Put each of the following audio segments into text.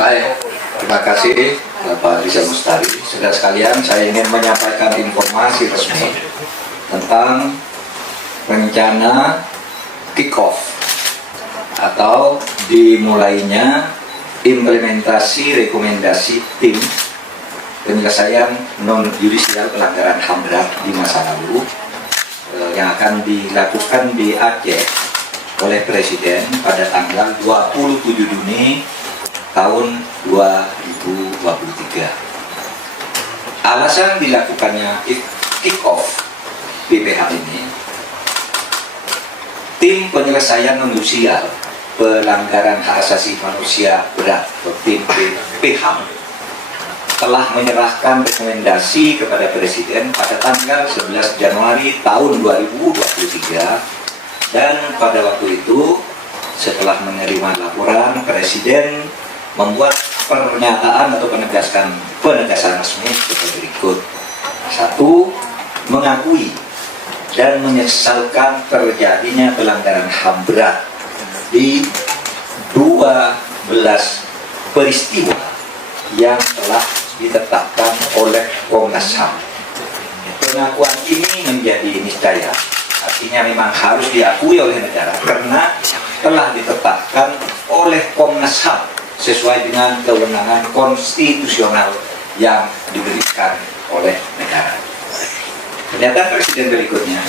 Baik, terima kasih Bapak Rizal Mustari. Saudara sekalian, saya ingin menyampaikan informasi resmi tentang rencana kick-off atau dimulainya implementasi rekomendasi tim penyelesaian non-yudisial pelanggaran HAM berat di masa lalu yang akan dilakukan di Aceh oleh Presiden pada tanggal 27 Juni tahun 2023. Alasan dilakukannya kick-off PPH ini, tim penyelesaian non-yudisial pelanggaran hak asasi manusia berat atau tim PPH telah menyerahkan rekomendasi kepada Presiden pada tanggal 11 Januari tahun 2023. Dan pada waktu itu, setelah menerima laporan, Presiden membuat pernyataan atau penegasan resmi seperti berikut. 1. Mengakui dan menyesalkan terjadinya pelanggaran HAM berat di 12 peristiwa yang telah ditetapkan oleh Komnas HAM. Pengakuan ini menjadi niscaya, artinya memang harus diakui oleh negara karena telah ditetapkan oleh Komnas HAM sesuai dengan kewenangan konstitusional yang diberikan oleh negara. Pernyataan Presiden berikutnya,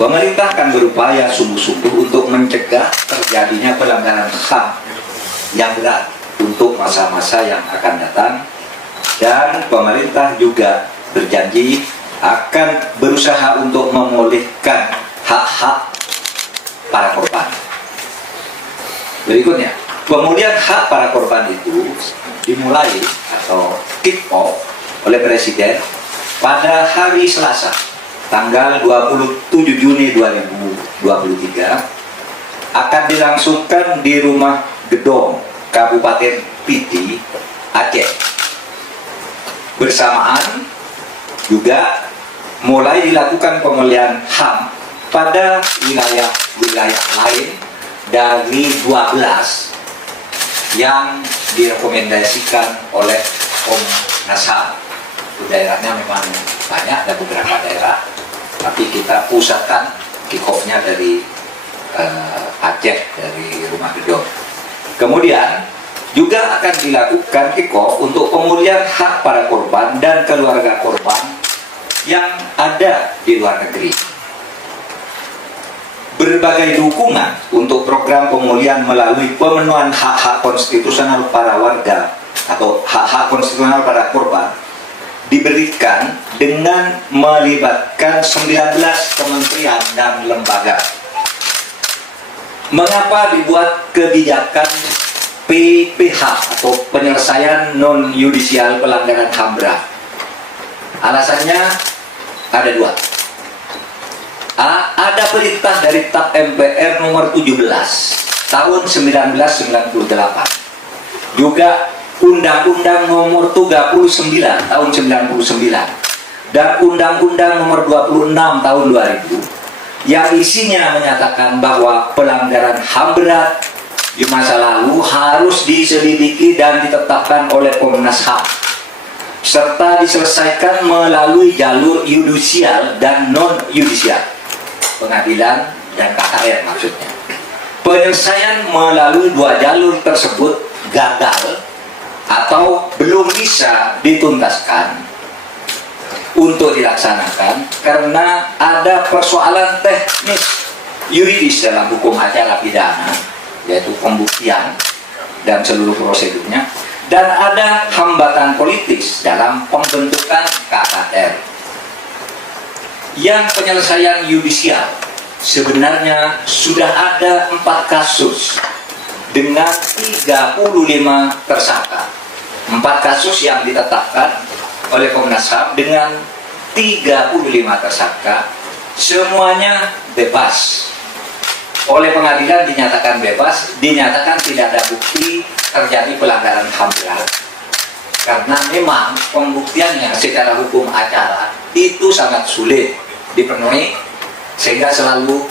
pemerintah akan berupaya sungguh-sungguh untuk mencegah terjadinya pelanggaran HAM yang berat untuk masa-masa yang akan datang, dan pemerintah juga berjanji akan berusaha untuk memulihkan hak-hak para korban. Berikutnya, pemulihan hak para korban itu dimulai atau kick off oleh Presiden pada hari Selasa tanggal 27 Juni 2023 akan dilangsungkan di Rumah Gedong Kabupaten Piti, Aceh. Bersamaan juga mulai dilakukan pemulihan HAM pada wilayah lain dari 12 yang direkomendasikan oleh Komnas HAM. Daerahnya memang banyak, ada beberapa daerah, tapi kita pusatkan kick-off-nya dari Aceh, dari Rumah Gedong. Kemudian juga akan dilakukan kick-off untuk pemulihan hak para korban dan keluarga korban yang ada di luar negeri. Berbagai dukungan untuk program pemulihan melalui pemenuhan hak-hak konstitusional para warga atau hak-hak konstitusional para korban diberikan dengan melibatkan 19 kementerian dan lembaga. Mengapa dibuat kebijakan PPH atau penyelesaian non-yudisial pelanggaran HAM berat? Alasannya ada dua. Ada perintah dari TAP MPR nomor 17 tahun 1998. Juga Undang-Undang nomor 39 tahun 99 dan Undang-Undang nomor 26 tahun 2000 yang isinya menyatakan bahwa pelanggaran HAM berat di masa lalu harus diselidiki dan ditetapkan oleh Komnas HAM serta diselesaikan melalui jalur yudisial dan non-yudisial, pengadilan dan KKR maksudnya. Penyelesaian melalui dua jalur tersebut gagal atau belum bisa dituntaskan untuk dilaksanakan karena ada persoalan teknis yuridis dalam hukum acara pidana, yaitu pembuktian dan seluruh prosedurnya, dan ada hambatan politis dalam pembentukan KKR. Yang penyelesaian yudisial sebenarnya sudah ada 4 kasus dengan 35 tersangka. 4 kasus yang ditetapkan oleh Komnas HAM dengan 35 tersangka, semuanya bebas. Oleh pengadilan dinyatakan bebas, dinyatakan tidak ada bukti terjadi pelanggaran HAM berat. Karena memang pembuktiannya secara hukum acara itu sangat sulit dipenuhi, sehingga selalu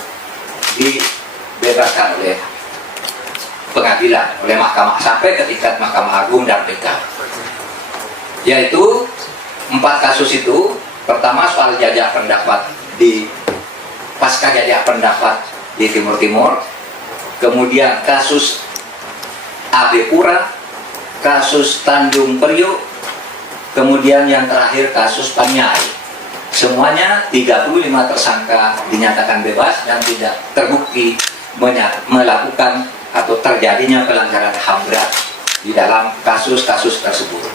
dibebaskan oleh pengadilan oleh mahkamah sampai ke tingkat Mahkamah Agung dan PK. Yaitu 4 kasus itu. Pertama soal jajak pendapat di pasca jajak pendapat di Timur Timur, kemudian kasus AB Pura, kasus Tanjung Priok, kemudian yang terakhir kasus Paniai. Semuanya 35 tersangka dinyatakan bebas dan tidak terbukti melakukan atau terjadinya pelanggaran HAM berat di dalam kasus-kasus tersebut.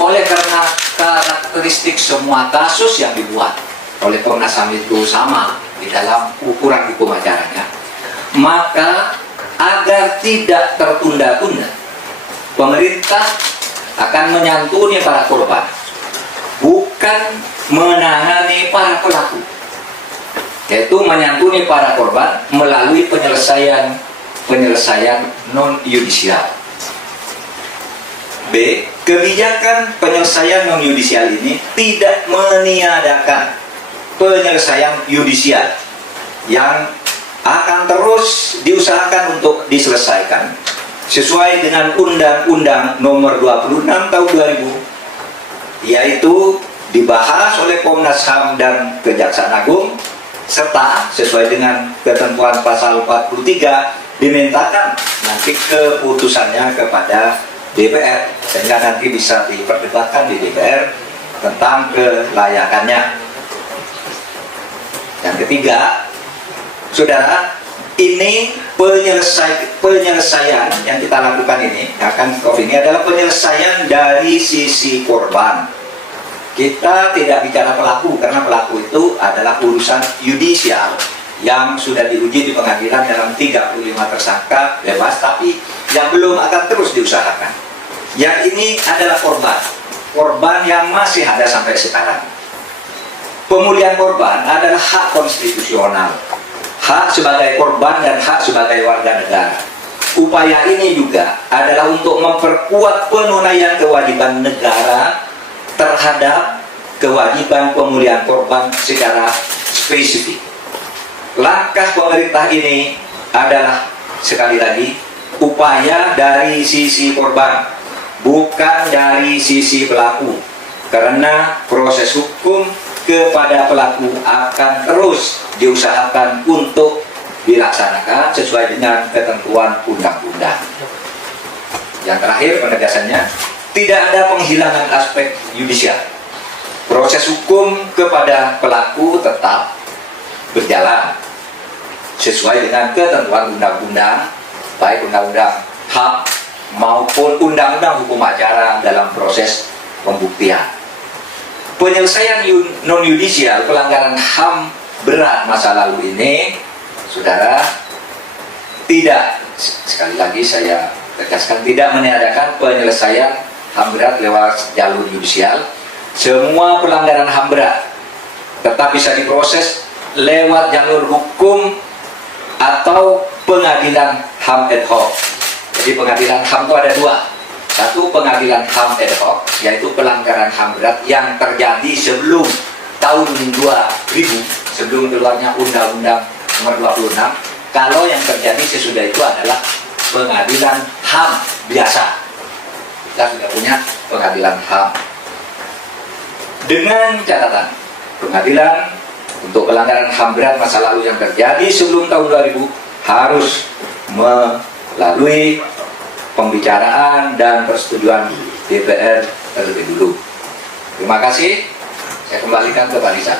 Oleh karena karakteristik semua kasus yang dibuat oleh Komnas HAM itu sama di dalam ukuran hukum acaranya, maka agar tidak tertunda-tunda, pemerintah akan menyantuni para korban, bukan menangani para pelaku, yaitu menyantuni para korban melalui penyelesaian non yudisial. B. Kebijakan penyelesaian non yudisial ini tidak meniadakan penyelesaian yudisial yang akan terus diusahakan untuk diselesaikan sesuai dengan Undang-Undang Nomor 26 Tahun 2000, yaitu dibahas oleh Komnas HAM dan Kejaksaan Agung, serta sesuai dengan ketentuan pasal 43 dimintakan nanti keputusannya kepada DPR, sehingga nanti bisa diperdebatkan di DPR tentang kelayakannya. Yang ketiga, saudara, ini penyelesaian yang kita lakukan ini adalah penyelesaian dari sisi korban. Kita tidak bicara pelaku, karena pelaku itu adalah urusan yudisial yang sudah diuji di pengadilan dalam 35 tersangka bebas, tapi yang belum akan terus diusahakan. Yang ini adalah korban yang masih ada sampai sekarang. Pemulihan korban adalah hak konstitusional, hak sebagai korban dan hak sebagai warga negara. Upaya ini juga adalah untuk memperkuat penunaian kewajiban negara terhadap kewajiban pemulihan korban secara spesifik. Langkah pemerintah ini adalah, sekali lagi, upaya dari sisi korban, bukan dari sisi pelaku, karena proses hukum kepada pelaku akan terus diusahakan untuk dilaksanakan sesuai dengan ketentuan undang-undang. Yang terakhir, penegasannya, tidak ada penghilangan aspek yudisial. Proses hukum kepada pelaku tetap berjalan sesuai dengan ketentuan undang-undang, baik undang-undang HAM maupun undang-undang hukum acara dalam proses pembuktian. Penyelesaian non yudisial pelanggaran HAM berat masa lalu ini, saudara, tidak, sekali lagi saya tegaskan, tidak meniadakan penyelesaian HAM berat lewat jalur yudisial. Semua pelanggaran HAM berat tetap bisa diproses lewat jalur hukum atau pengadilan HAM ad hoc. Jadi pengadilan HAM itu ada dua. Satu, pengadilan HAM ad hoc, yaitu pelanggaran HAM berat yang terjadi sebelum tahun 2000, sebelum keluarnya Undang-Undang Nomor 26. Kalau yang terjadi sesudah itu adalah pengadilan HAM biasa. Kita sudah punya pengadilan HAM. Dengan catatan, pengadilan untuk pelanggaran HAM berat masa lalu yang terjadi sebelum tahun 2000 harus melalui pembicaraan dan persetujuan DPR terlebih dulu. Terima kasih. Saya kembalikan ke Pak Nisa.